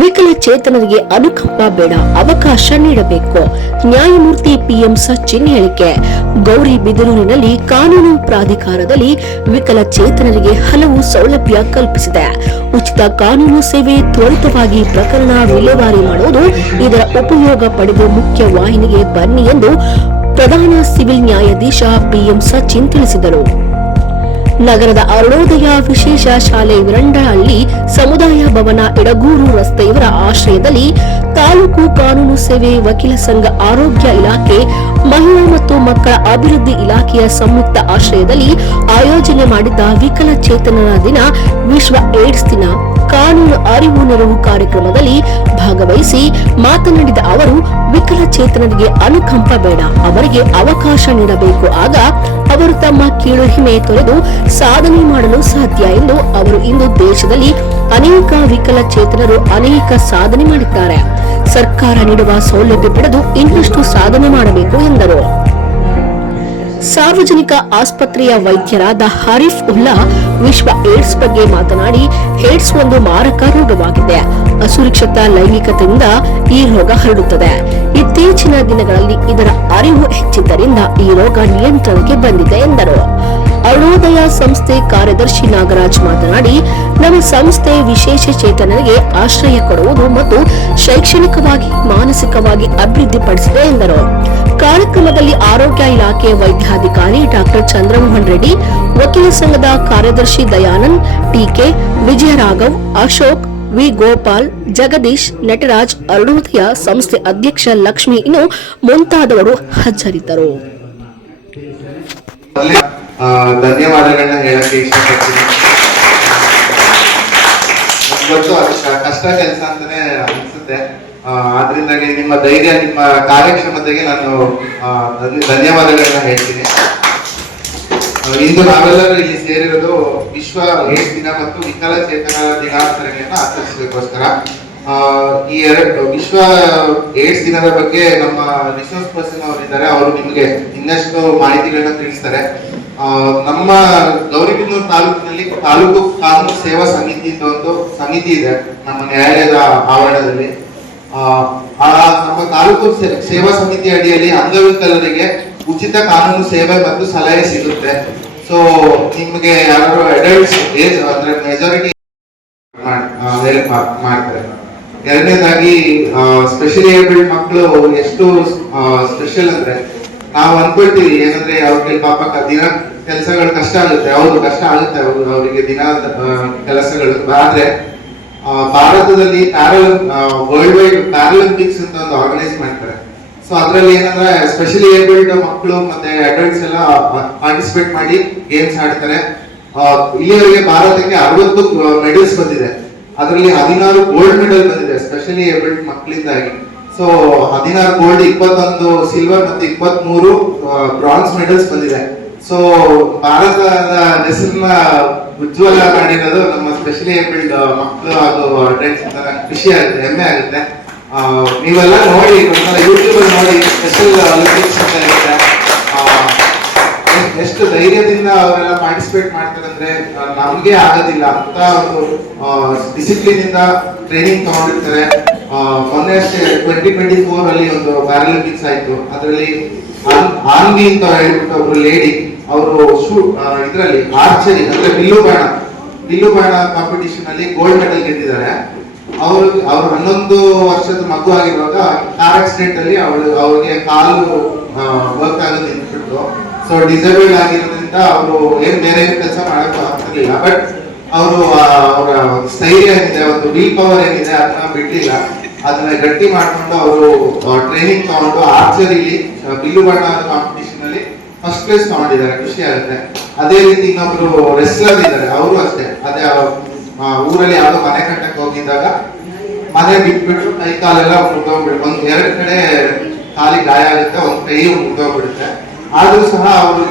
ವಿಕಲಚೇತನರಿಗೆ ಅನುಕಂಪ ಬೇಡ ಅವಕಾಶ ನೀಡಬೇಕು. ನ್ಯಾಯಮೂರ್ತಿ ಪಿಎಂ ಸಚಿನ್ ಹೇಳಿಕೆ, ಗೌರಿ ಬಿದನೂರಿನಲ್ಲಿ ಕಾನೂನು ಪ್ರಾಧಿಕಾರದಲ್ಲಿ ವಿಕಲಚೇತನರಿಗೆ ಹಲವು ಸೌಲಭ್ಯ ಕಲ್ಪಿಸಿದೆ. ಉಚಿತ ಕಾನೂನು ಸೇವೆ ತ್ವರಿತವಾಗಿ ಪ್ರಕರಣ ವಿಲೇವಾರಿ ಮಾಡುವುದು ಇದರ ಉಪಯೋಗ ಪಡೆದು ಮುಖ್ಯ ವಾಹಿನಿಗೆ ಬನ್ನಿ ಎಂದು ಪ್ರಧಾನ ಸಿವಿಲ್ ನ್ಯಾಯಾಧೀಶ ಪಿಎಂ ಸಚಿನ್ ತಿಳಿಸಿದರು. ನಗರದ ಅರುಣೋದಯ ವಿಶೇಷ ಶಾಲೆ ವಿರಂಡಹಳ್ಳಿ ಸಮುದಾಯ ಭವನ ಇಡಗೂರು ರಸ್ತೆಯವರ ಆಶ್ರಯದಲ್ಲಿ ತಾಲೂಕು ಕಾನೂನು ಸೇವೆ ವಕೀಲ ಸಂಘ ಆರೋಗ್ಯ ಇಲಾಖೆ, ಮಹಿಳಾ ಮತ್ತು ಮಕ್ಕಳ ಅಭಿವೃದ್ಧಿ ಇಲಾಖೆಯ ಸಂಯುಕ್ತ ಆಶ್ರಯದಲ್ಲಿ ಆಯೋಜನೆ ಮಾಡಿದ್ದ ವಿಕಲಚೇತನರ ದಿನ ವಿಶ್ವ ಏಡ್ಸ್ ದಿನ. ಕಾನೂನು ಅರಿವು ನೆರವು ಕಾರ್ಯಕ್ರಮದಲ್ಲಿ ಭಾಗವಹಿಸಿ ಮಾತನಾಡಿದ ಅವರು ವಿಕಲಚೇತನರಿಗೆ ಅನುಕಂಪ ಬೇಡ, ಅವರಿಗೆ ಅವಕಾಶ ನೀಡಬೇಕು. ಆಗ ಅವರು ತಮ್ಮ ಕೀಳು ಹಿಮೆ ತೊರೆದು ಸಾಧನೆ ಮಾಡಲು ಸಾಧ್ಯ ಎಂದು ಅವರು ಇಂದು ದೇಶದಲ್ಲಿ ಅನೇಕ ವಿಕಲಚೇತನರು ಅನೇಕ ಸಾಧನೆ ಮಾಡಿದ್ದಾರೆ. ಸರ್ಕಾರ ನೀಡುವ ಸೌಲಭ್ಯ ಪಡೆದು ಇನ್ನಷ್ಟು ಸಾಧನೆ ಮಾಡಬೇಕು ಎಂದರು. ಸಾರ್ವಜನಿಕ ಆಸ್ಪತ್ರೆಯ ವೈದ್ಯರಾದ ಹರೀಫ್ ಉಲ್ಲಾ ವಿಶ್ವ ಏಡ್ಸ್ ಬಗ್ಗೆ ಮಾತನಾಡಿ, ಏಡ್ಸ್ ಒಂದು ಮಾರಕ ರೋಗವಾಗಿದೆ. ಅಸುರಕ್ಷಿತ ಲೈಂಗಿಕತೆಯಿಂದ ಈ ರೋಗ ಹರಡುತ್ತದೆ. ಇತ್ತೀಚಿನ ದಿನಗಳಲ್ಲಿ ಇದರ ಅರಿವು ಹೆಚ್ಚಿದ್ದರಿಂದ ಈ ರೋಗ ನಿಯಂತ್ರಣಕ್ಕೆ ಬಂದಿದೆ ಎಂದರು. ಅರುಣೋದಯ ಸಂಸ್ಥೆ ಕಾರ್ಯದರ್ಶಿ ನಾಗರಾಜ್ ಮಾತನಾಡಿ, ನಮ್ಮ ಸಂಸ್ಥೆ ವಿಶೇಷ ಚೇತನರಿಗೆ ಆಶ್ರಯ ಕೊಡುವುದು ಮತ್ತು ಶೈಕ್ಷಣಿಕವಾಗಿ, ಮಾನಸಿಕವಾಗಿ ಅಭಿವೃದ್ಧಿಪಡಿಸಿದೆ ಎಂದರು. ಕಾರ್ಯಕ್ರಮದಲ್ಲಿ ಆರೋಗ್ಯ ಇಲಾಖೆ ವೈದ್ಯಾಧಿಕಾರಿ ಡಾಕ್ಟರ್ ಚಂದ್ರಮೋಹನ್ ರೆಡ್ಡಿ, ವಕೀಲ ಸಂಘದ ಕಾರ್ಯದರ್ಶಿ Dayanand, T K Vijayaraghav, Ashok V. Gopal, Jagadish, Nataraj, Arunodaya ಸಂಸ್ಥೆ ಅಧ್ಯಕ್ಷ ಲಕ್ಷ್ಮಿ ಇನ್ನು ಮುಂತಾದವರು ಹಾಜರಿದ್ದರು. ಧನ್ಯವಾದಗಳನ್ನ ಹೇಳಕ್ಕೆ ಇಷ್ಟಪಡ್ತೀನಿ. ಗೊತ್ತು ಅದು ಕಷ್ಟ ಕೆಲಸ ಅಂತಾನೆ ಅನ್ಸುತ್ತೆ. ಆದ್ರಿಂದಾಗಿ ನಿಮ್ಮ ಧೈರ್ಯ ನಿಮ್ಮ ಕಾರ್ಯಕ್ಷಮತೆಗೆ ನಾನು ಧನ್ಯವಾದಗಳನ್ನ ಹೇಳ್ತೀನಿ. ಇಂದು ನಾವೆಲ್ಲರೂ ಇಲ್ಲಿ ಸೇರಿರೋದು ವಿಶ್ವ ಏಡ್ಸ್ ದಿನ ಮತ್ತು ವಿಕಲಚೇತನರ ದಿನಾಚರಣೆಯನ್ನ ಆಚರಿಸಲಿಕ್ಕೋಸ್ಕರ ಆ, ಈ ಎರಡು ವಿಶ್ವ ಏಡ್ಸ್ ದಿನದ ಬಗ್ಗೆ ನಮ್ಮ ರಿಸೋರ್ಸ್ ಪರ್ಸನ್ ಅವರು ಇದ್ದಾರೆ ಅವರು ನಿಮಗೆ ಇನ್ನಷ್ಟು ಮಾಹಿತಿಗಳನ್ನ ತಿಳಿಸ್ತಾರೆ. ನಮ್ಮ ಗೌರಿಬಿದನೂರು ತಾಲೂಕಿನಲ್ಲಿ ತಾಲೂಕು ಕಾನೂನು ಸೇವಾ ಸಮಿತಿ ಅಂತ ಒಂದು ಸಮಿತಿ ಇದೆ ನಮ್ಮ ನ್ಯಾಯಾಲಯದ ಆವರಣದಲ್ಲಿ. ಆ, ನಮ್ಮ ತಾಲೂಕು ಸೇವಾ ಸಮಿತಿ ಅಡಿಯಲ್ಲಿ ಅಂಗವಿಕಲರಿಗೆ ಉಚಿತ ಕಾನೂನು ಸೇವೆ ಮತ್ತು ಸಲಹೆ ಸಿಗುತ್ತೆ. ಸೊ ನಿಮಗೆ ಯಾರು ಅಡಲ್ಟ್ಸ್ ಏಜ್ ಅಂದ್ರೆ ಮೆಜಾರಿಟಿ ಮಾಡ್ತಾರೆ. ಎರಡನೇದಾಗಿ ಸ್ಪೆಷಲಿ ಏಬಲ್ಡ್ ಮಕ್ಕಳು ಎಷ್ಟು ಸ್ಪೆಷಲ್ ಅಂದ್ರೆ ನಾವು ಅನ್ಕೊಳ್ತೀವಿ, ಏನಂದ್ರೆ ಅವ್ರಿಗೆ ಪಾಪ ದಿನ ಕೆಲಸಗಳು ಕಷ್ಟ ಆಗುತ್ತೆ. ಹೌದು, ಕಷ್ಟ ಆಗುತ್ತೆ ಅವ್ರು- ಅವರಿಗೆ ದಿನ ಕೆಲಸಗಳು. ಆದ್ರೆ ಭಾರತದಲ್ಲಿ ಪ್ಯಾರಲ್ ವರ್ಲ್ಡ್ ವೈಡ್ ಪ್ಯಾರಲಿಂಪಿಕ್ಸ್ ಅಂತ ಒಂದು ಆರ್ಗನೈಸ್ ಮಾಡ್ತಾರೆ. ಸೊ ಅದ್ರಲ್ಲಿ ಏನಂದ್ರೆ ಸ್ಪೆಷಲಿ ಏಬಲ್ಡ್ ಮಕ್ಕಳು ಮತ್ತೆ ಅಡಲ್ಟ್ಸ್ ಎಲ್ಲ ಪಾರ್ಟಿಸಿಪೇಟ್ ಮಾಡಿ ಗೇಮ್ಸ್ ಆಡ್ತಾರೆ. ಇಲ್ಲಿವರೆಗೆ ಭಾರತಕ್ಕೆ ಅರವತ್ತು ಮೆಡಲ್ಸ್ ಬಂದಿದೆ. ಅದರಲ್ಲಿ ಹದಿನಾರು ಗೋಲ್ಡ್ ಮೆಡಲ್ ಬಂದಿದೆ ಸ್ಪೆಷಲಿ ಏಬಲ್ಡ್ ಮಕ್ಕಳಿಂದಾಗಿ. ಸೊ ಹದಿನಾರು ಗೋಲ್ಡ್ ಇಪ್ಪತ್ತೊಂದು ಸಿಲ್ವರ್ ಮತ್ತೆ ಇಪ್ಪತ್ತ್ ಮೂರು ಬ್ರಾನ್ಸ್ ಮೆಡಲ್ಸ್ ಬಂದಿದೆ. ಸೊ ಭಾರತದ ಹೆಸರನ್ನ ಉಜ್ವಲ ಮಾಡಿರೋದು ನಮ್ಮ ಸ್ಪೆಷಲಿ ಏಬಲ್ಡ್ ಮಕ್ಕಳು ಹಾಗೂ ಅಟೆಂಡ್ಸ್ ಅಂತ ನಂಗೆ ಖುಷಿ ಆಗುತ್ತೆ, ಹೆಮ್ಮೆ ಆಗುತ್ತೆ. ನೀವೆಲ್ಲ ನೋಡಿ ಯೂಟ್ಯೂಬ್ ಅಲ್ಲಿ ನೋಡಿ ಸ್ಪೆಷಲ್ ಒಲಿಂಪಿಕ್ಸ್ ಅಂತ ಇರುತ್ತೆ ಎಷ್ಟು ಧೈರ್ಯದಿಂದ ಅವರೆಲ್ಲ ಪಾರ್ಟಿಸಿಪೇಟ್ ಮಾಡ್ತಾರೆ ಅಂದ್ರೆ ನಮ್ಗೆ ಆಗೋದಿಲ್ಲ. ಅಂತ ಒಂದು ಡಿಸಿಪ್ಲಿನ್ ಇಂದ ಟ್ರೈನಿಂಗ್ ತಗೊಂಡಿರ್ತಾರೆ. ಮೊನ್ನೆ ಅಷ್ಟೇ ಟ್ವೆಂಟಿ ಟ್ವೆಂಟಿ ಫೋರ್ ಅಲ್ಲಿ ಒಂದು ಪ್ಯಾರಾಲಿಂಪಿಕ್ಸ್ ಆಯ್ತು. ಅದರಲ್ಲಿ ಆನ್ವಿ ಅಂತ ಹೇಳ್ಬಿಟ್ಟು ಒಬ್ರು ಲೇಡಿ ಅವರು ಶೂ ಇದರಲ್ಲಿ ಆರ್ಚರಿ ಅಂದ್ರೆ ಬಿಲ್ಲು ಬಾಣ. ಬಿಲ್ಲು ಬಾಣ ಕಾಂಪಿಟಿಷನ್ ಅಲ್ಲಿ ಗೋಲ್ಡ್ ಮೆಡಲ್ ಗೆದ್ದಿದ್ದಾರೆ. ಅವರು, ಅವ್ರು ಹನ್ನೊಂದು ವರ್ಷದ ಮಗು ಆಗಿರುವಾಗ ಕಾರ್ ಆಕ್ಸಿಡೆಂಟ್ ಅಲ್ಲಿ ಅವಳು, ಅವ್ರಿಗೆ ಕಾಲು ವರ್ಕ್ ಆಗೋದು ನಿಂತ್ಬಿಟ್ಟು ಸೊ ಡಿಸೇಬಲ್ಡ್ ಆಗಿರೋದ್ರಿಂದ ಅವರು ಏನ್ ಬೇರೆ ಕೆಲಸ ಮಾಡಕ್ ಆಗ್ತಿರ್ಲಿಲ್ಲ. ಬಟ್ ಅವರು ಅವರ ಸ್ಥೈರ್ಯ ಏನಿದೆ, ಒಂದು ವಿಲ್ ಪವರ್ ಏನಿದೆ, ಅದನ್ನ ಬಿಡ್ಲಿಲ್ಲ. ಅದನ್ನ ಗಟ್ಟಿ ಮಾಡಿಕೊಂಡು ಅವರು ಟ್ರೈನಿಂಗ್ ತಗೊಂಡು ಆರ್ಚರಿಲಿ ಬಿಲ್ಲು ಬಣ್ಣ ಕಾಂಪಿಟೇಷನ್ ಅಲ್ಲಿ ಫಸ್ಟ್ ಪ್ಲೇಸ್ ತಗೊಂಡಿದ್ದಾರೆ, ಖುಷಿ ಆಗುತ್ತೆ. ಅದೇ ರೀತಿ ಇನ್ನೊಬ್ರು ರೆಸ್ಲರ್ ಇದ್ದಾರೆ, ಅವರು ಅಷ್ಟೇ. ಅದೇ ಊರಲ್ಲಿ ಯಾವ್ದೋ ಮನೆ ಕಟ್ಟಕ್ಕೆ ಹೋಗಿದ್ದಾಗ ಮನೆ ಬಿಟ್ಬಿಟ್ಟು ಕೈ ಕಾಲೆಲ್ಲ ಮುಗ್ದೋಗ್ಬಿಡುತ್ತೆ ಒಂದ್ ಎರಡ್ ಕಡೆ ಕಾಲಿಗೆ ಗಾಯ ಆಗುತ್ತೆ, ಒಂದ್ ಕೈ ಮುಗ್ದೋಗ್ಬಿಡುತ್ತೆ ಆದ್ರೂ ಸಹ ಅವರು